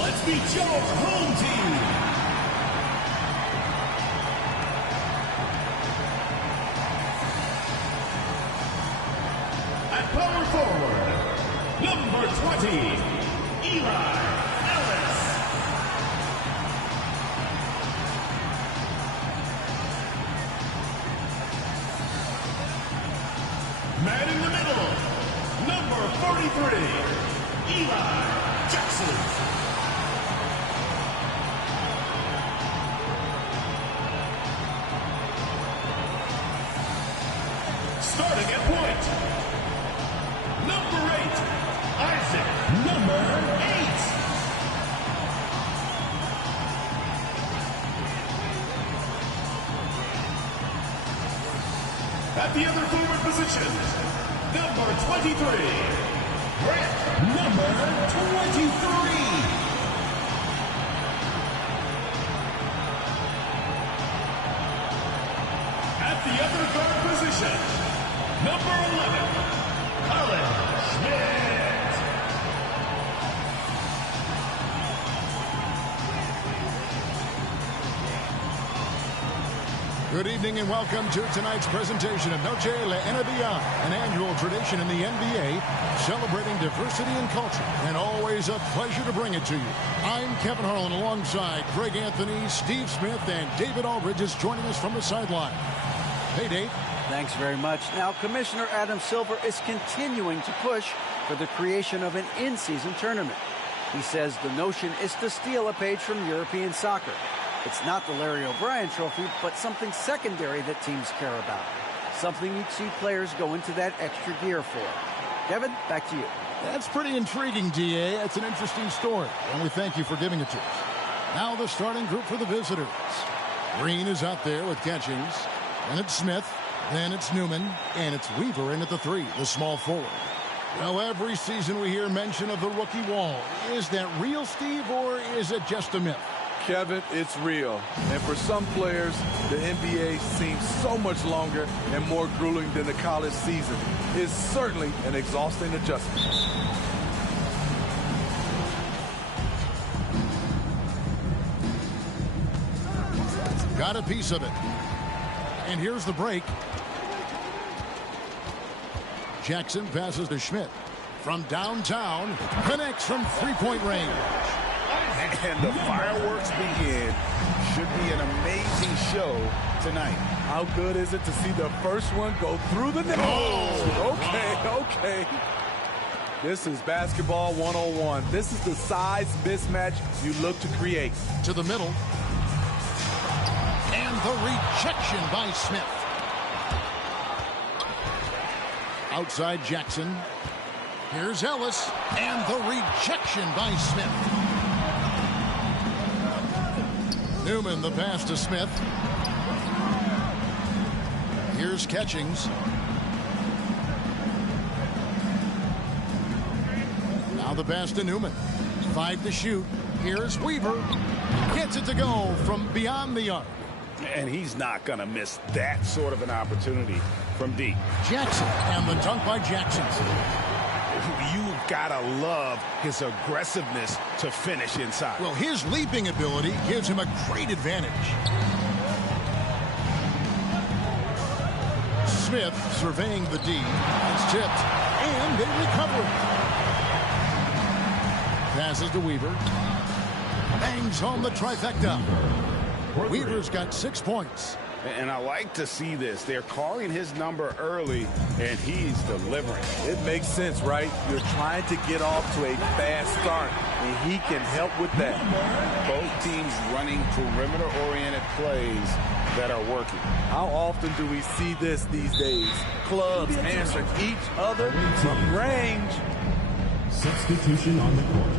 Let's meet your home team. At power forward, number 20, Eli Ellis. Man in the middle, number 43, Eli Jackson. Starting at point, number 8, Isaac, number 8. At the other forward position, number 23, Brett, number 23. At the other guard position, number 11, Colin Schmidt. Good evening and welcome to tonight's presentation of Noche La NBA, an annual tradition in the NBA, celebrating diversity and culture, and always a pleasure to bring it to you. I'm Kevin Harlan alongside Greg Anthony, Steve Smith, and David Aldridge is joining us from the sideline. Hey, Dave. Thanks very much. Now, Commissioner Adam Silver is continuing to push for the creation of an in-season tournament. He says the notion is to steal a page from European soccer. It's not the Larry O'Brien trophy, but something secondary that teams care about. Something you'd see players go into that extra gear for. Kevin, back to you. That's pretty intriguing, DA. That's an interesting story, and we thank you for giving it to us. Now the starting group for the visitors. Green is out there with Catchings, and it's Smith, then it's Newman, and it's Weaver in at the 3, the small forward. Now, every season we hear mention of the rookie wall. Is that real, Steve, or is it just a myth? Kevin, it's real. And for some players, the NBA seems so much longer and more grueling than the college season. It's certainly an exhausting adjustment. Got a piece of it. And here's the break. Jackson passes to Schmidt. From downtown, connects from three-point range. And the fireworks begin. Should be an amazing show tonight. How good is it to see the first one go through the net? Oh, okay. This is basketball 101. This is the size mismatch you look to create. To the middle. And the rejection by Smith. Outside Jackson. Here's Ellis. And the rejection by Smith. Newman, the pass to Smith. Here's Catchings. Now the pass to Newman. 5 to shoot. Here's Weaver. Gets it to go from beyond the arc. And he's not going to miss that sort of an opportunity from deep. Jackson, and the dunk by Jackson. You gotta love his aggressiveness to finish inside. Well, his leaping ability gives him a great advantage. Smith surveying the D. It's tipped, and they recover it. Passes to Weaver. Bangs home the trifecta. Weaver's got 6 points. And I like to see this. They're calling his number early, and he's delivering. It makes sense, right? You're trying to get off to a fast start, and he can help with that. Both teams running perimeter-oriented plays that are working. How often do we see this these days? Clubs answering each other from range. Substitution on the court.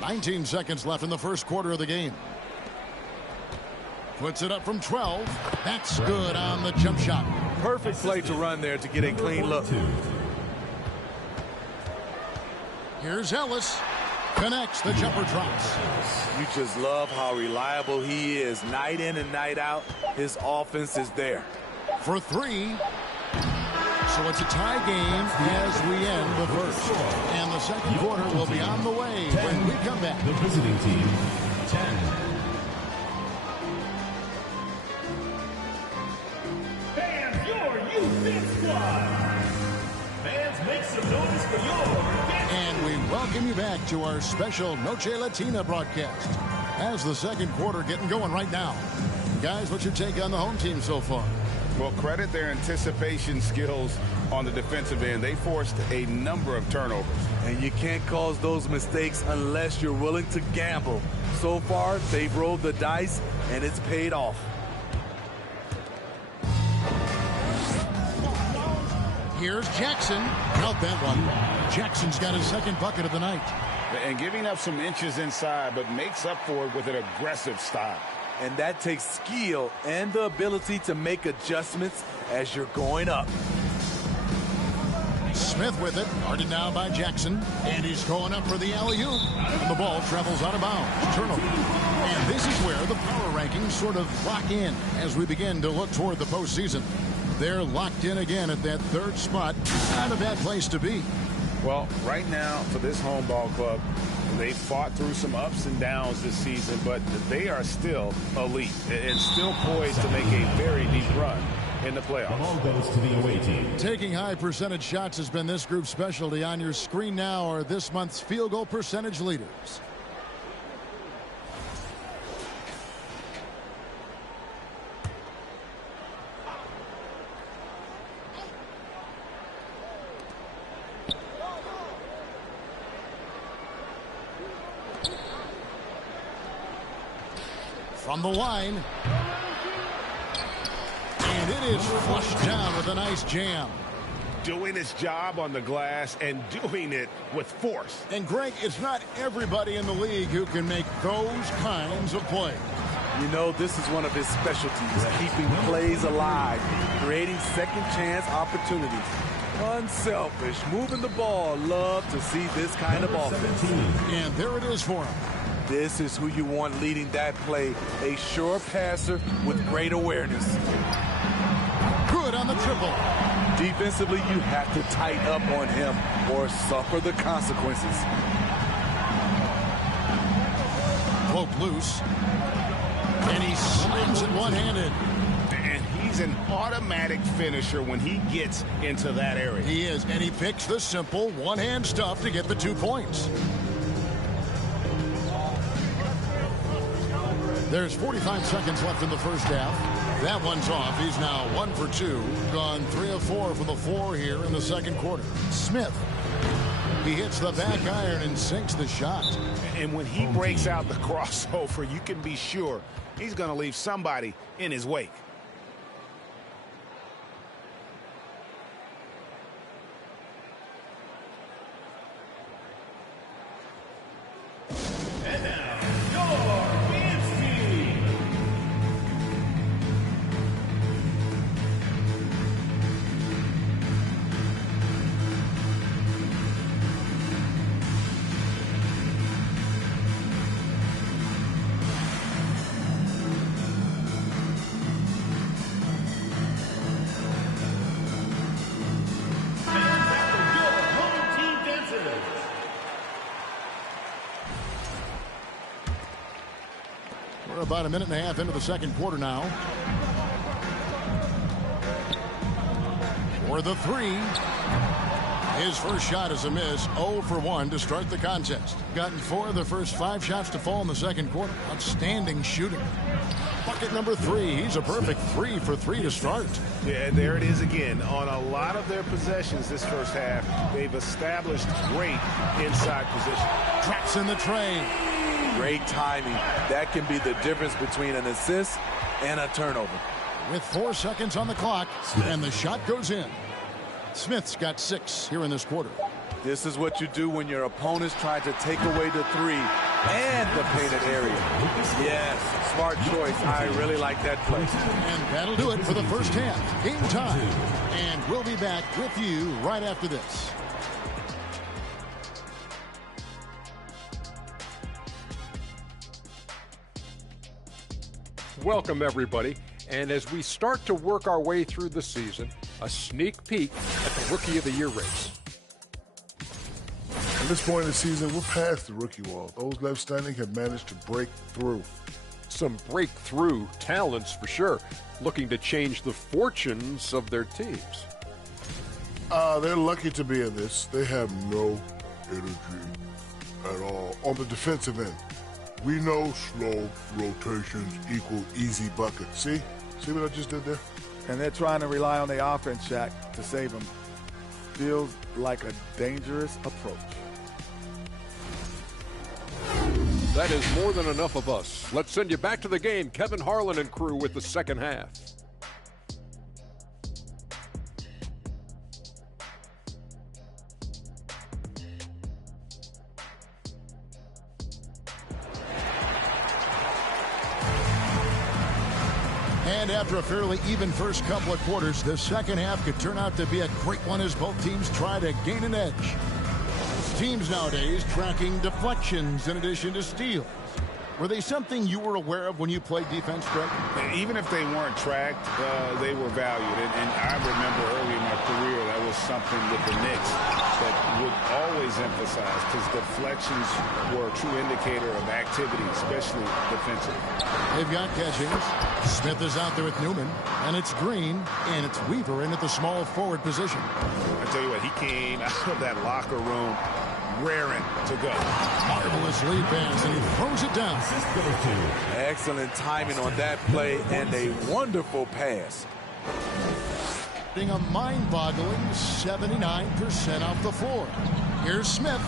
"19 seconds left in the first quarter of the game. Puts it up from 12. That's good on the jump shot. Perfect play to run there to get a clean look. Here's Ellis. Connects, the jumper drops. You just love how reliable he is. Night in and night out, his offense is there. For three. So it's a tie game as we end the first. And the second quarter will be on the way when we come back. The visiting team, 10. Fans, your youth squad. Fans, make some noise for your. And we welcome you back to our special Noche Latina broadcast. As the second quarter getting going right now. Guys, what's your take on the home team so far? Well, credit their anticipation skills on the defensive end. They forced a number of turnovers. And you can't cause those mistakes unless you're willing to gamble. So far, they've rolled the dice, and it's paid off. Here's Jackson. Count that one. Jackson's got his second bucket of the night. And giving up some inches inside, but makes up for it with an aggressive style. And that takes skill and the ability to make adjustments as you're going up. Smith with it, guarded now by Jackson, and he's going up for the alley-oop. And the ball travels out of bounds. Turnover. And this is where the power rankings sort of lock in as we begin to look toward the postseason. They're locked in again at that third spot. Not a bad place to be. Well, right now, for this home ball club, they fought through some ups and downs this season, but they are still elite and still poised to make a very deep run in the playoffs. The ball goes to the away team. Taking high percentage shots has been this group's specialty. On your screen now are this month's field goal percentage leaders. From the line. And it is flushed down with a nice jam. Doing his job on the glass and doing it with force. And Greg, it's not everybody in the league who can make those kinds of plays. You know, this is one of his specialties, keeping plays alive, creating second chance opportunities. Unselfish, moving the ball. Love to see this kind of offense. And there it is for him. This is who you want leading that play. A sure passer with great awareness. Good on the triple. Defensively, you have to tighten up on him or suffer the consequences. Poke loose. And he slams it one-handed. And he's an automatic finisher when he gets into that area. He is, and he picks the simple one-hand stuff to get the 2 points. There's 45 seconds left in the first half. That one's off. He's now 1 for 2. Gone 3 of 4 from the floor here in the second quarter. Smith. He hits the back iron and sinks the shot. And when he breaks out the crossover, you can be sure he's going to leave somebody in his wake. And now, your Beans team. We're about a minute and a half into the second quarter now. For the three. His first shot is a miss. 0 for 1 to start the contest. Gotten 4 of the first 5 shots to fall in the second quarter. Outstanding shooting. Bucket number 3. He's a perfect 3 for 3 to start. Yeah, there it is again. On a lot of their possessions this first half, they've established great inside position. Drops in the tray. Great timing. That can be the difference between an assist and a turnover. With 4 seconds on the clock, and the shot goes in. Smith's got 6 here in this quarter. This is what you do when your opponents try to take away the 3 and the painted area. Yes, smart choice. I really like that play. And that'll do it for the first half. Game time. And we'll be back with you right after this. Welcome, everybody. And as we start to work our way through the season, a sneak peek at the Rookie of the Year race. At this point in the season, we're past the rookie wall. Those left standing have managed to break through. Some breakthrough talents for sure, looking to change the fortunes of their teams. They're lucky to be in this. They have no energy at all. On the defensive end, we know slow rotations equal easy buckets. See what I just did there? And they're trying to rely on the offense, Shaq, to save them. Feels like a dangerous approach. That is more than enough of us. Let's send you back to the game. Kevin Harlan and crew with the second half. And after a fairly even first couple of quarters, the second half could turn out to be a great one as both teams try to gain an edge. Teams nowadays tracking deflections in addition to steals. Were they something you were aware of when you played defense, Greg? Even if they weren't tracked, they were valued. And I remember early in my career, that was something with the Knicks that would always emphasize, because deflections were a true indicator of activity, especially defensively. They've got Catchings. Smith is out there with Newman. And it's Green. And it's Weaver in at the small forward position. I tell you what, he came out of that locker room raring to go. Marvelous lead pass, and he throws it down. Excellent timing on that play and a wonderful pass. Being a mind-boggling 79% off the floor. Here's Smith,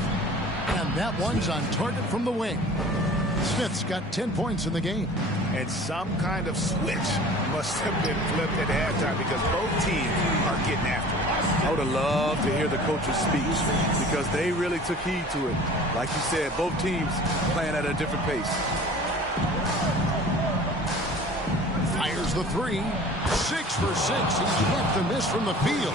and that one's on target from the wing. Smith's got 10 points in the game. And some kind of switch must have been flipped at halftime, because both teams are getting after it. I would have loved to hear the coach's speech, because they really took heed to it. Like you said, both teams playing at a different pace. Fires the three. 6 for 6. He's left and missed from the field.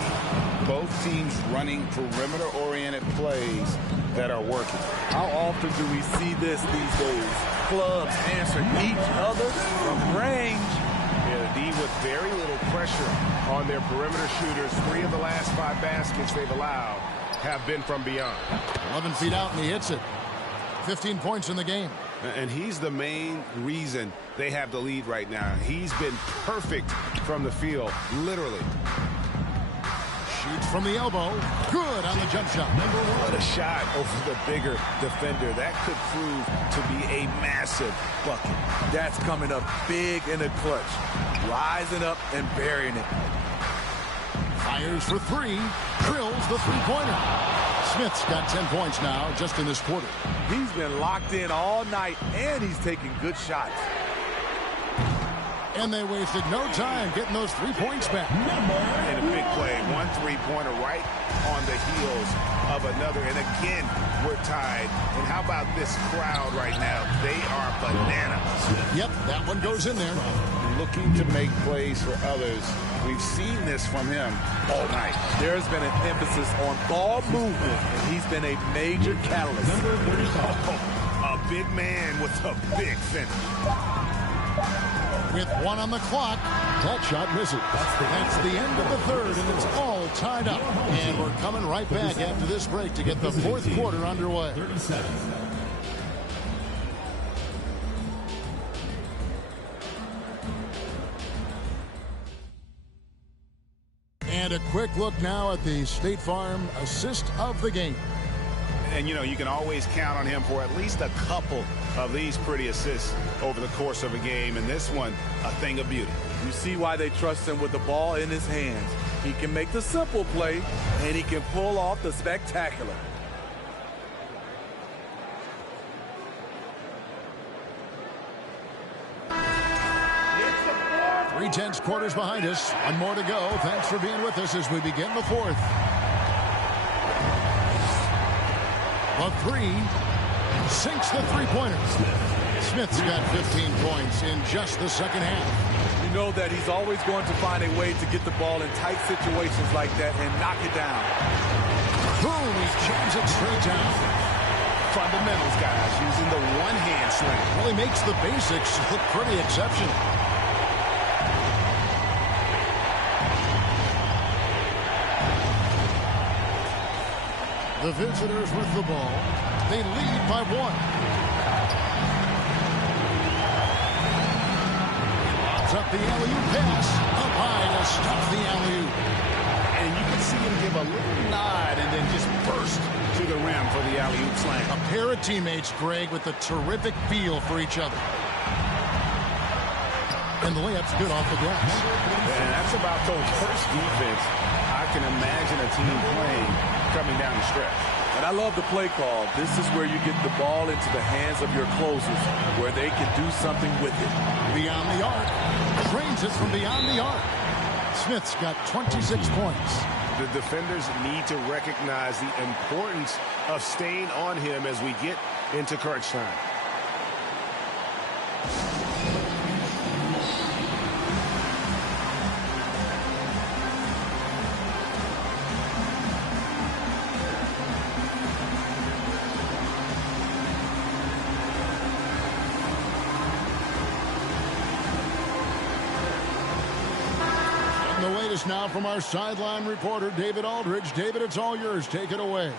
Both teams running perimeter-oriented plays that are working. How often do we see this these days? Clubs answering each other from range. Yeah, the D with very little pressure on their perimeter shooters. 3 of the last 5 baskets they've allowed have been from beyond. 11 feet out, and he hits it. 15 points in the game. And he's the main reason they have the lead right now. He's been perfect from the field, literally. Shoots from the elbow. Good on the jump shot. What a shot over the bigger defender. That could prove to be a massive bucket. That's coming up big in the clutch. Rising up and burying it. Fires for 3. Drills the three-pointer. Smith's got 10 points now just in this quarter. He's been locked in all night, and he's taking good shots. And they wasted no time getting those 3 points back. And a big play. 1 3-pointer right on the heels of another. And again, we're tied. And how about this crowd right now? They are bananas. Yep, that one goes in there. Looking to make plays for others. We've seen this from him all night. There's been an emphasis on ball movement, and he's been a major catalyst. A big man with a big finish. With 1 on the clock, that shot misses. That's the end of the third, and it's all tied up. And we're coming right back after this break to get the fourth quarter underway. And a quick look now at the State Farm assist of the game. And, you know, you can always count on him for at least a couple of these pretty assists over the course of a game. And this one, a thing of beauty. You see why they trust him with the ball in his hands. He can make the simple play, and he can pull off the spectacular. Three tenths quarters behind us. One more to go. Thanks for being with us as we begin the fourth. A 3 sinks the three-pointer. Smith's got 15 points in just the second half. You know that he's always going to find a way to get the ball in tight situations like that and knock it down. Boom, he jams it straight down. Fundamentals, guys, using the one-hand slam. Really makes the basics look pretty exceptional. The visitors with the ball. They lead by 1. Lobs up the alley-oop pass. Up high to stop the alley-oop. And you can see him give a little nod and then just burst to the rim for the alley-oop slam. A pair of teammates, Greg, with a terrific feel for each other. And the layup's good off the glass. And that's about the worst defense I can imagine a team playing coming down the stretch. And I love the play call. This is where you get the ball into the hands of your closers, where they can do something with it. Beyond the arc. Trains it from beyond the arc. Smith's got 26 points. The defenders need to recognize the importance of staying on him as we get into crunch time. The latest now from our sideline reporter, David Aldridge. David, it's all yours. Take it away.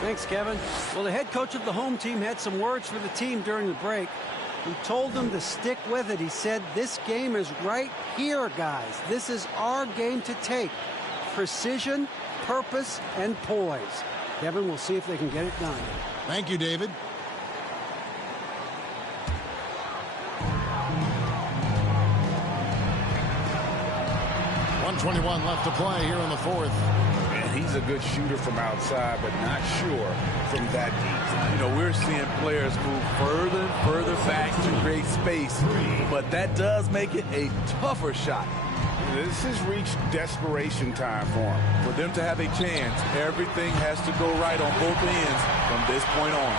Thanks, Kevin. Well, the head coach of the home team had some words for the team during the break. He told them to stick with it. He said, this game is right here, guys. This is our game to take. Precision, purpose, and poise. Kevin, we'll see if they can get it done. Thank you, David. .21 left to play here in the 4th. And he's a good shooter from outside, but not sure from that deep. You know, we're seeing players move further and further back to create space, but that does make it a tougher shot. This has reached desperation time for him. For them to have a chance, everything has to go right on both ends from this point on.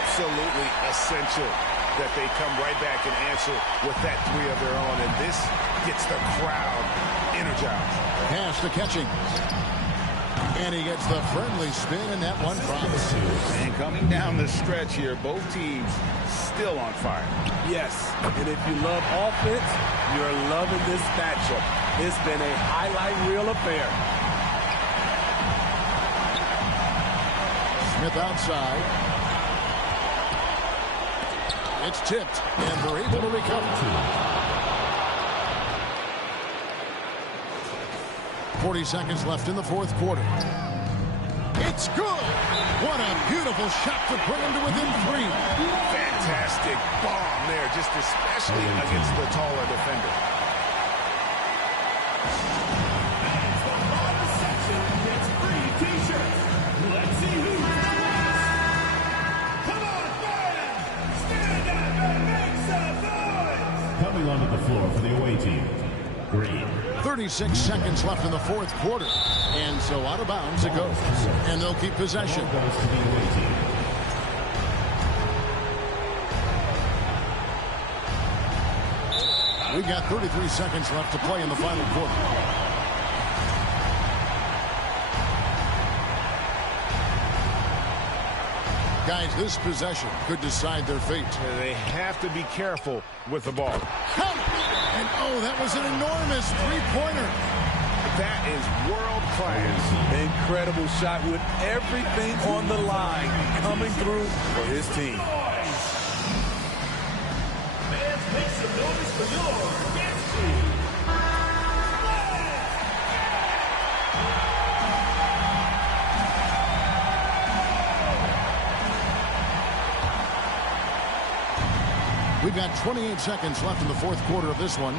Absolutely essential that they come right back and answer with that 3 of their own, and this gets the crowd energized. Pass to Catching. And he gets the friendly spin, and that one drops. And coming down the stretch here, both teams still on fire. Yes, and if you love offense, you're loving this matchup. It's been a highlight reel affair. Smith outside. It's tipped, and they're able to recover. 40 seconds left in the 4th quarter. It's good! What a beautiful shot to bring him to within 3. Fantastic bomb there, just especially against the taller defender. Gets free t-shirts. Let's see who's next. Come on, fans! Stand up and make some noise! Coming onto the floor for the away team, Green. 36 seconds left in the 4th quarter. And so out of bounds it goes. And they'll keep possession. Goes to the away team. We've got 33 seconds left to play in the final quarter. Guys, this possession could decide their fate. They have to be careful with the ball. Count it! And oh, that was an enormous three-pointer. That is world-class. Incredible shot with everything on the line coming through for his team. Fans, make some noise for your dance team. We've got 28 seconds left in the 4th quarter of this one.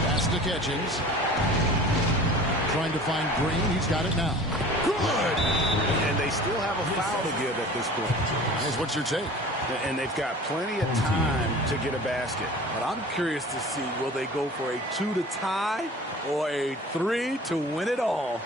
Pass to Catchings. Trying to find Green. He's got it now. Good! And they still have a foul to give at this point. Guys, what's your take? And they've got plenty of time to get a basket. But I'm curious to see, will they go for a 2 to tie or a 3 to win it all?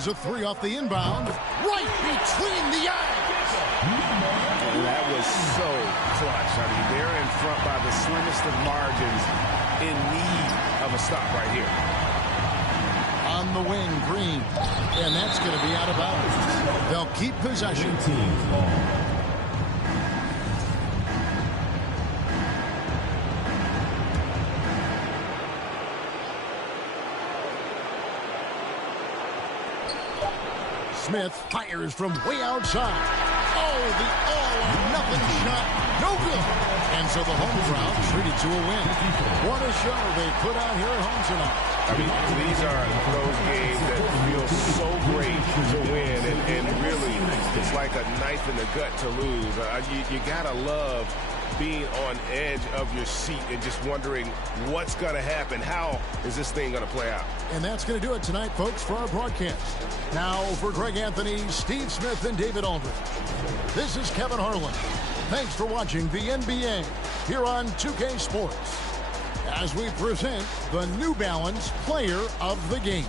Lays a three off the inbound. Right between the eyes. And that was so clutch. I mean, they're in front by the slimmest of margins, in need of a stop right here. On the wing, Green. And that's going to be out of bounds. They'll keep possession. Team's ball. Smith fires from way outside. Oh, the all-or-nothing shot. No good. And so the home crowd treated to a win. What a show they put out here at home tonight. I mean, these are those games that feel so great to win, and really, it's like a knife in the gut to lose. You gotta love being on edge of your seat and just wondering what's gonna happen. How is this thing gonna play out? And that's going to do it tonight, folks, for our broadcast. Now, for Greg Anthony, Steve Smith, and David Aldridge, this is Kevin Harlan. Thanks for watching the NBA here on 2K Sports as we present the New Balance Player of the Game.